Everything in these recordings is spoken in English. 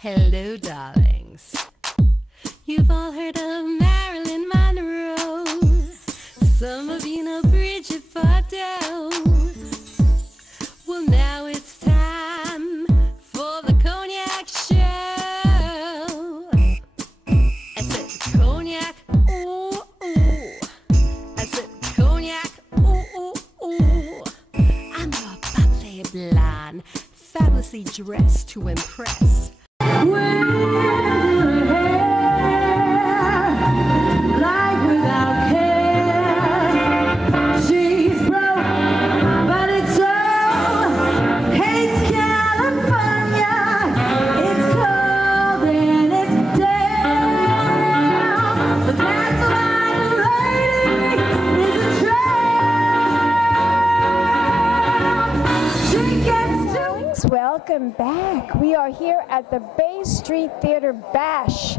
Hello, darlings. You've all heard of Marilyn Monroe. Some of you know Bridget Bardot. Well, now it's time for the Cognac show. I said cognac, ooh, ooh. I said cognac, ooh, ooh, ooh. I'm your bubbly blonde, fabulously dressed to impress. Welcome back. We are here at the Bay Street Theater Bash.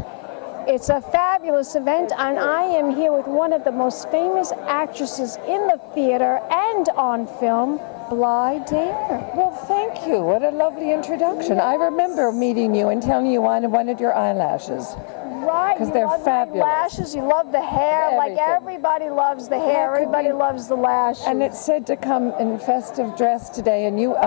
It's a fabulous event, and I am here with one of the most famous actresses in the theater and on film, Blythe Dare. Well, thank you. What a lovely introduction. Yes. I remember meeting you and telling you I wanted your eyelashes. Right, because they're fabulous. Lashes, you love the hair. Everything. Like everybody loves the hair. Everybody loves the lashes. And it said to come in festive dress today, and you've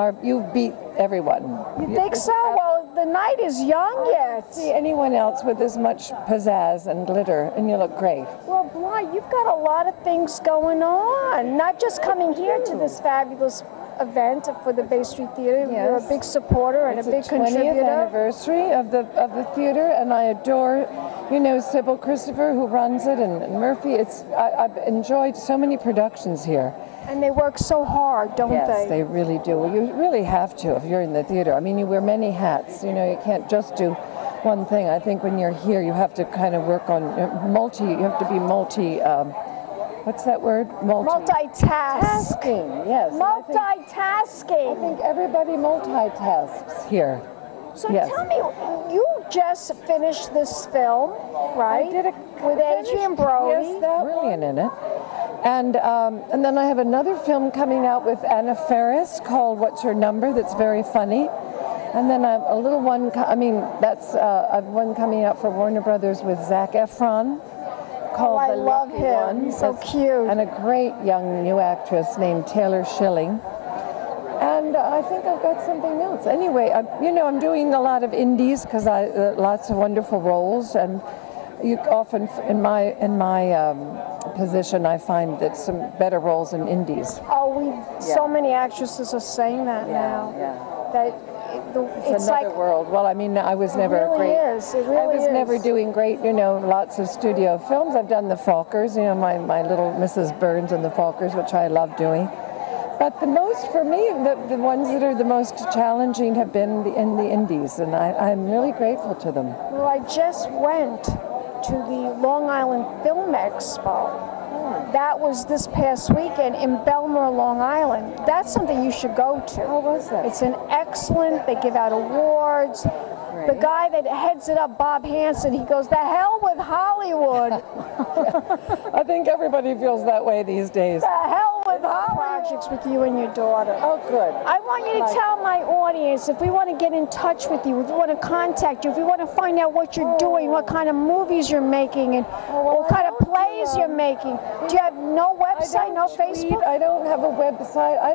beat everyone. You think so? Well, the night is young yet. I don't see anyone else with as much pizzazz and glitter, and you look great. Well, Blythe, you've got a lot of things going on. Not just coming here to this fabulous event for the Bay Street Theater. Yes. You're a big supporter and a big contributor. It's the 20th anniversary of the theater, and I adore, you know, Sybil Christopher, who runs it, and Murphy. I've enjoyed so many productions here. And they work so hard, don't they? Yes, they really do. Well, you really have to if you're in the theater. I mean, you wear many hats. You know, you can't just do one thing. I think when you're here, you have to kind of work on you have to be what's that word? Multitasking. Yes. Multitasking. I think everybody multitasks here. So yes. Tell me, you just finished this film, right? I did it with Adrian Brody. Yes, that brilliant in it. And then I have another film coming out with Anna Faris called What's Your Number? That's very funny. And then I have a little one. I've one coming out for Warner Brothers with Zac Efron. Called I The love Lucky him. One. He's so cute. And a great young new actress named Taylor Schilling. And I think I've got something else. Anyway, I'm doing a lot of indies because lots of wonderful roles, and you often in my position I find that some better roles in indies. So many actresses are saying that now. Yeah. That it's another world. Well, I mean, I was never great. It really I was is. never doing great, lots of studio films. I've done the Falkers, my little Mrs. Burns and the Falkers, which I love doing. But the most, for me, the ones that are the most challenging have been in the indies, and I'm really grateful to them. Well, I just went to the Long Island Film Expo. That was this past weekend in Belmar, Long Island. That's something you should go to. How was that? It's an excellent, they give out awards. Great. The guy that heads it up, Bob Hansen, he goes, the hell with Hollywood. I think everybody feels that way these days. The hell with Hollywood. Projects with you and your daughter. Oh, good. I want you to tell my audience, if we want to get in touch with you, if we want to contact you, if we want to find out what you're doing, what kind of movies you're making, and what kind of plays you're making. Do you have no website, no Facebook? I don't have a website. I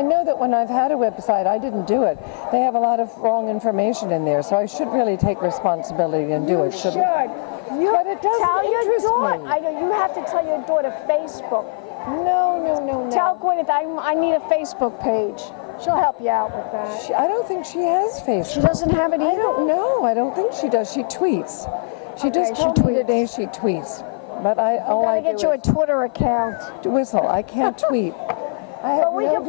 know that when I've had a website, I didn't do it. They have a lot of wrong information in there, so I should really take responsibility and do it, shouldn't I? But it doesn't interest me. I know you have to tell your daughter Facebook. No. Tell Gwyneth I need a Facebook page. She'll help you out with that. I don't think she has Facebook. She doesn't have it either? I don't know. I don't think she does. She tweets. She just told me today she tweets. But I gotta get you a Twitter account. Whistle. I can't tweet. But we can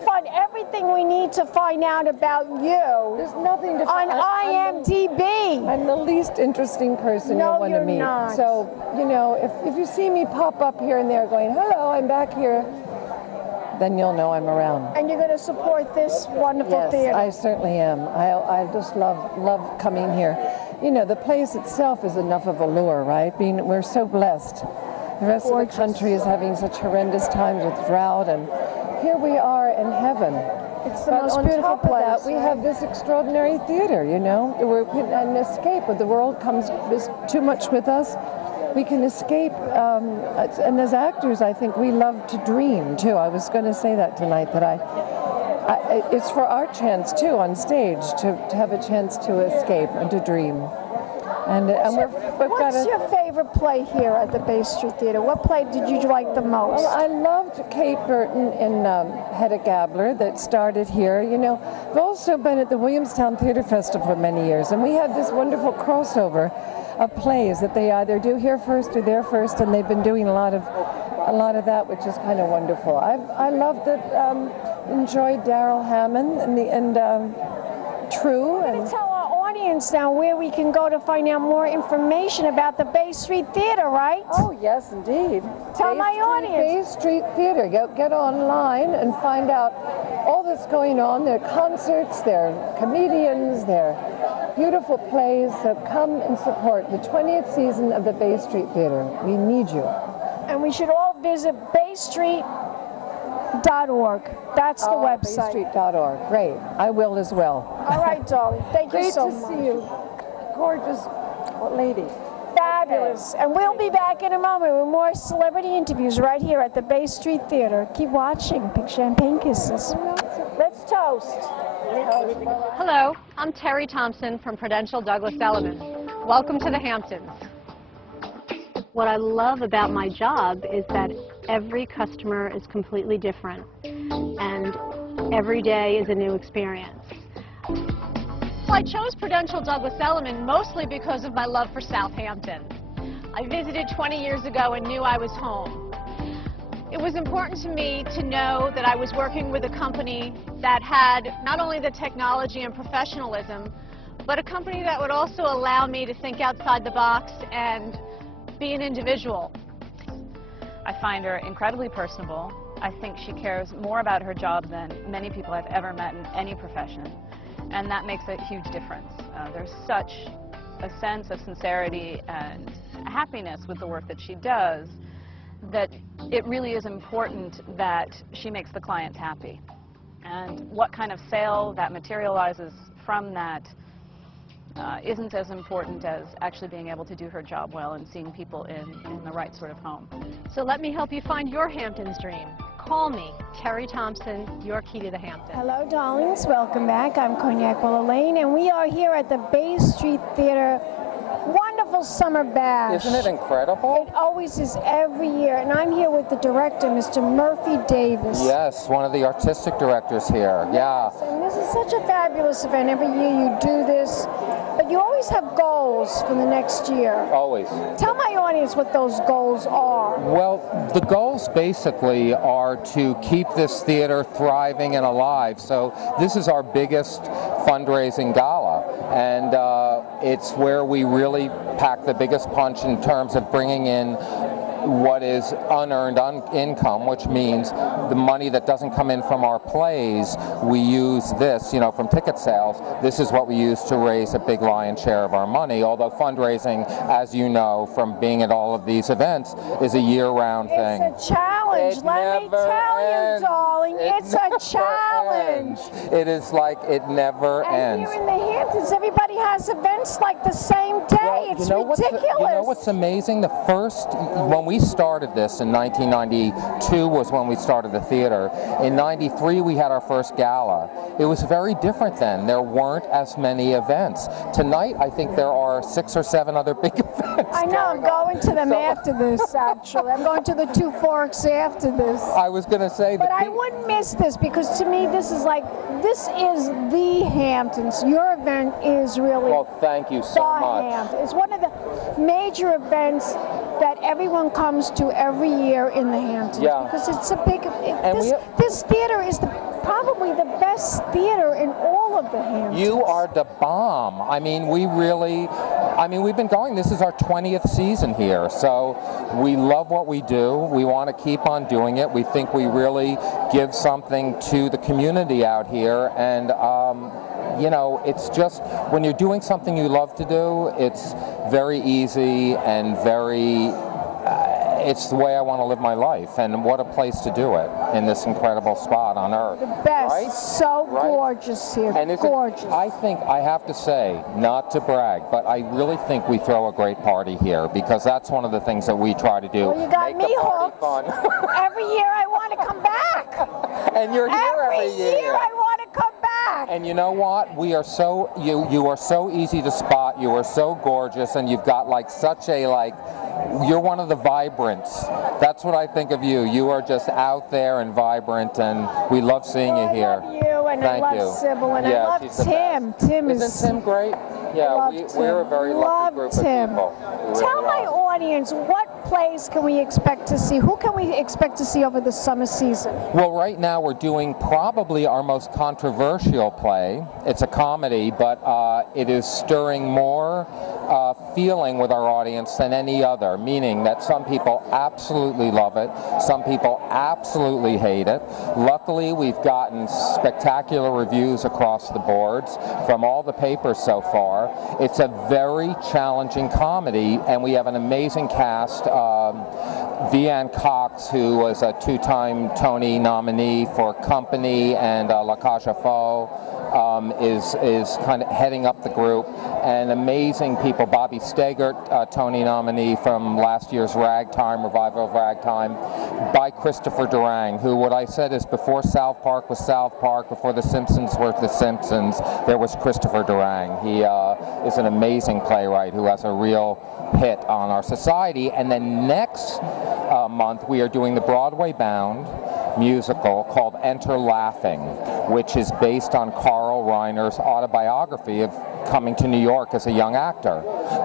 find everything we need to find out about you. There's nothing to find on IMDb. I'm the least interesting person you'll want to meet. Not. So, if you see me pop up here and there going, hello, I'm back here, then you'll know I'm around. And you're going to support this wonderful theater. Yes, I certainly am. I just love coming here. The place itself is enough of a lure, right? We're so blessed. The rest of the country is having such horrendous times with drought, and here we are in heaven. It's the But most on beautiful top of that, place, we right? have this extraordinary theater, you know. We're an escape. When the world comes too much with us, we can escape. And as actors, I think we love to dream, too. I was going to say that tonight, that it's for our chance, too, on stage, to have a chance to escape and to dream. And What's your favorite play here at the Bay Street Theater? What play did you like the most? Well, I loved Kate Burton in Hedda Gabler that started here. You know, I've also been at the Williamstown Theater Festival for many years, and we have this wonderful crossover of plays that they either do here first or there first, and they've been doing a lot of that, which is kind of wonderful. I loved it. Enjoyed Daryl Hammond and True. And tell our audience now where we can go to find out more information about the Bay Street Theater, right? Oh, yes, indeed. Tell my audience. Bay Street Theater. Get online and find out all that's going on. There are concerts, there are comedians, there are beautiful plays. So come and support the 20th season of the Bay Street Theater. We need you. And we should all visit baystreet.org. That's the website. Baystreet.org. Great. I will as well. All right, darling. Thank you so much. Great to see you. Gorgeous lady. Fabulous. And we'll be back in a moment with more celebrity interviews right here at the Bay Street Theater. Keep watching. Big champagne kisses. Let's toast. Hello, I'm Terry Thompson from Prudential Douglas Elliman. Welcome to the Hamptons. What I love about my job is that every customer is completely different, and every day is a new experience. So I chose Prudential Douglas Elliman mostly because of my love for Southampton. I visited 20 years ago and knew I was home. It was important to me to know that I was working with a company that had not only the technology and professionalism, but a company that would also allow me to think outside the box and be an individual. I find her incredibly personable. I think she cares more about her job than many people I've ever met in any profession, and that makes a huge difference. There's such a sense of sincerity and happiness with the work that she does that it really is important that she makes the clients happy. And what kind of sale that materializes from that isn't as important as actually being able to do her job well and seeing people in the right sort of home. So let me help you find your Hamptons dream. Call me, Terry Thompson, your key to the Hamptons. Hello, darlings. Welcome back. I'm Cognac Wellerlane, and we are here at the Bay Street Theater. Wonderful summer bash. Isn't it incredible? It always is every year, and I'm here with the director, Mr. Murphy Davis. Yes, one of the artistic directors here. Yeah. And this is such a fabulous event. Every year you do this, but you always have goals for the next year. Always. Tell my audience what those goals are. Well, the goals basically are to keep this theater thriving and alive. So this is our biggest fundraising gala, and it's where we really pack the biggest punch in terms of bringing in what is unearned income, which means the money that doesn't come in from our plays, we use this, you know, from ticket sales. This is what we use to raise a big lion's share of our money, although fundraising, as you know, from being at all of these events, is a year-round thing. It's a challenge, let me tell you, darling. It's a challenge. It is like it never ends. And here in the Hamptons, everybody has events like the same day. Well, it's you know ridiculous. You know what's amazing? The first, when we started this in 1992 was when we started the theater. In 93 we had our first gala. It was very different then. There weren't as many events. Tonight I think there are 6 or 7 other big events. I know, I'm going to them after this, actually. I'm going to the Two Forks after this. I was going to say that. But I wouldn't miss this, because to me this is the Hamptons. Your event is really well, thank you so much. Hamptons. It's one of the major events that everyone comes to every year in the Hamptons. Yeah. Because it's a big, this theater is probably the best theater in all of the Hamptons. You are the bomb. I mean, we've been going, this is our 20th season here, so we love what we do. We want to keep on doing it. We think we really give something to the community out here, and you know, it's just, when you're doing something you love to do, it's very easy and very, it's the way I want to live my life, and what a place to do it in this incredible spot on Earth. The best. Right? So gorgeous here. And gorgeous. I think, I have to say, not to brag, but I really think we throw a great party here, because that's one of the things that we try to do. Well, you got Make me the party hooked. fun. Every year I want to come back. And you're here every year I want to come back. And you know what? We are so, you are so easy to spot. You are so gorgeous, and you've got like such a you're one of the vibrants. That's what I think of you. You are just out there and vibrant, and we love seeing you here. I love you, and Thank I you. love Sybil, and Yeah, I love she's the Tim. best. Tim Isn't Tim great? Yeah, we're a very lucky group of people. We Tell really my are. audience, what plays can we expect to see? Who can we expect to see over the summer season? Well, right now we're doing probably our most controversial play. It's a comedy, but it is stirring more feeling with our audience than any other, meaning that some people absolutely love it, some people absolutely hate it. Luckily, we've gotten spectacular reviews across the boards from all the papers so far. It's a very challenging comedy, and we have an amazing cast. Deanne Cox, who was a two-time Tony nominee for Company and La Cage aux Folles, is kind of heading up the group, and amazing people. Bobby Stegert, Tony nominee from last year's Ragtime, revival of Ragtime, by Christopher Durang, who, what I said is, before South Park was South Park, before The Simpsons were The Simpsons, there was Christopher Durang. He is an amazing playwright who has a real hit on our society. And then next month we are doing the Broadway-bound musical called Enter Laughing, which is based on Carl Reiner's autobiography of coming to New York as a young actor.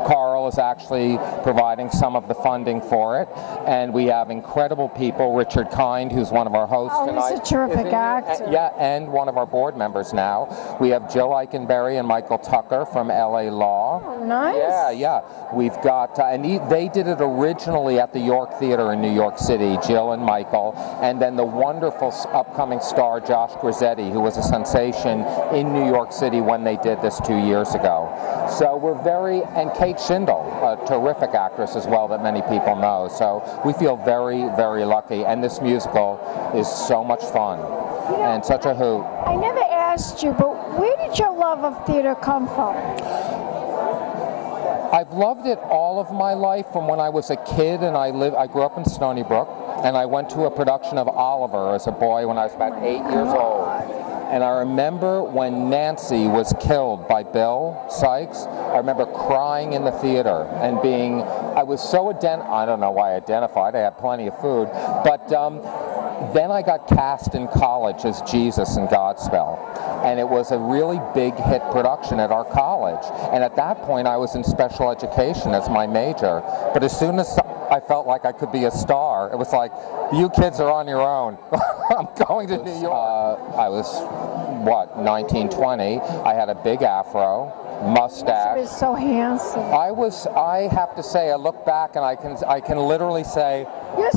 Carl is actually providing some of the funding for it, and we have incredible people. Richard Kind, who's one of our hosts tonight. He's a terrific actor. Yeah, and one of our board members now. We have Joe Eichenberry and Michael Tucker from LA Law. Oh, nice. Yeah. We've got, and they did it originally at the York Theater in New York City, Jill and Michael, and then the wonderful upcoming star Josh Grizzetti, who was a sensation in New York City when they did this 2 years ago. So we're and Kate Shindle, a terrific actress as well that many people know. So we feel very, very lucky, and this musical is so much fun and such a hoot. I never asked you, but where did your love of theater come from? I've loved it all of my life from when I was a kid, and I grew up in Stony Brook, and I went to a production of Oliver as a boy when I was about 8 years old. And I remember when Nancy was killed by Bill Sykes, I remember crying in the theater and I was so I don't know why I identified, I had plenty of food, but then I got cast in college as Jesus in Godspell, and it was a really big hit production at our college. And at that point, I was in special education as my major. But as soon as I felt like I could be a star, it was like, you kids are on your own. I'm going to New York. I was, 19, 20. I had a big afro, mustache. He was so handsome. I have to say, I look back and I can literally say,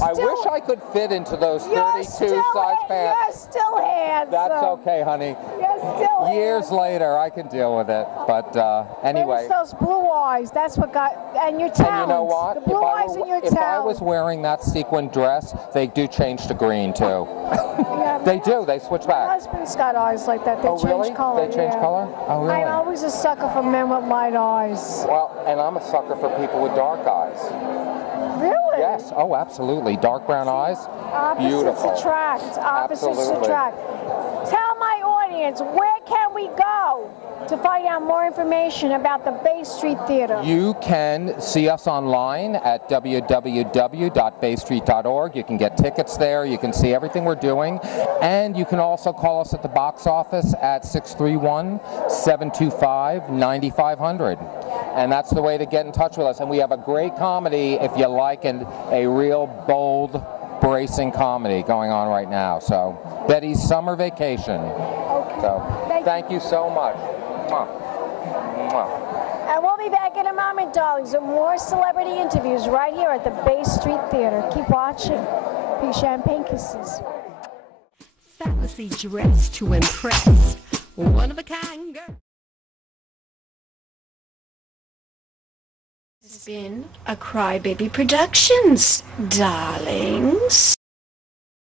I wish I could fit into those 32 size pants. You're still handsome. That's okay, honey. You're still Years later, I can deal with it. But anyway. It's those blue eyes. That's what and your talent. And you know what? The blue eyes and your talent. If I was wearing that sequin dress, they do change to green too. They do. They switch back. My husband's got eyes like that. They change color. They change color? Oh, really? I'm always a sucker for men with light eyes. Well, and I'm a sucker for people with dark eyes. Really? Yes. Oh, absolutely. Dark brown eyes. Beautiful. Opposites attract. Opposites Absolutely. attract. Tell my audience, where can we go to find out more information about the Bay Street Theater? You can see us online at www.baystreet.org. You can get tickets there. You can see everything we're doing. And you can also call us at the box office at 631-725-9500. And that's the way to get in touch with us. And we have a great comedy, if you like, and a real bold, bracing comedy going on right now. So, Betty's Summer Vacation. Okay. So, thank you so much. Mwah. Mwah. And we'll be back in a moment, darlings, with more celebrity interviews right here at the Bay Street Theater. Keep watching. Big champagne kisses. Fabulously dressed to impress. One of a kind girl. It's been a Crybaby Productions, darlings.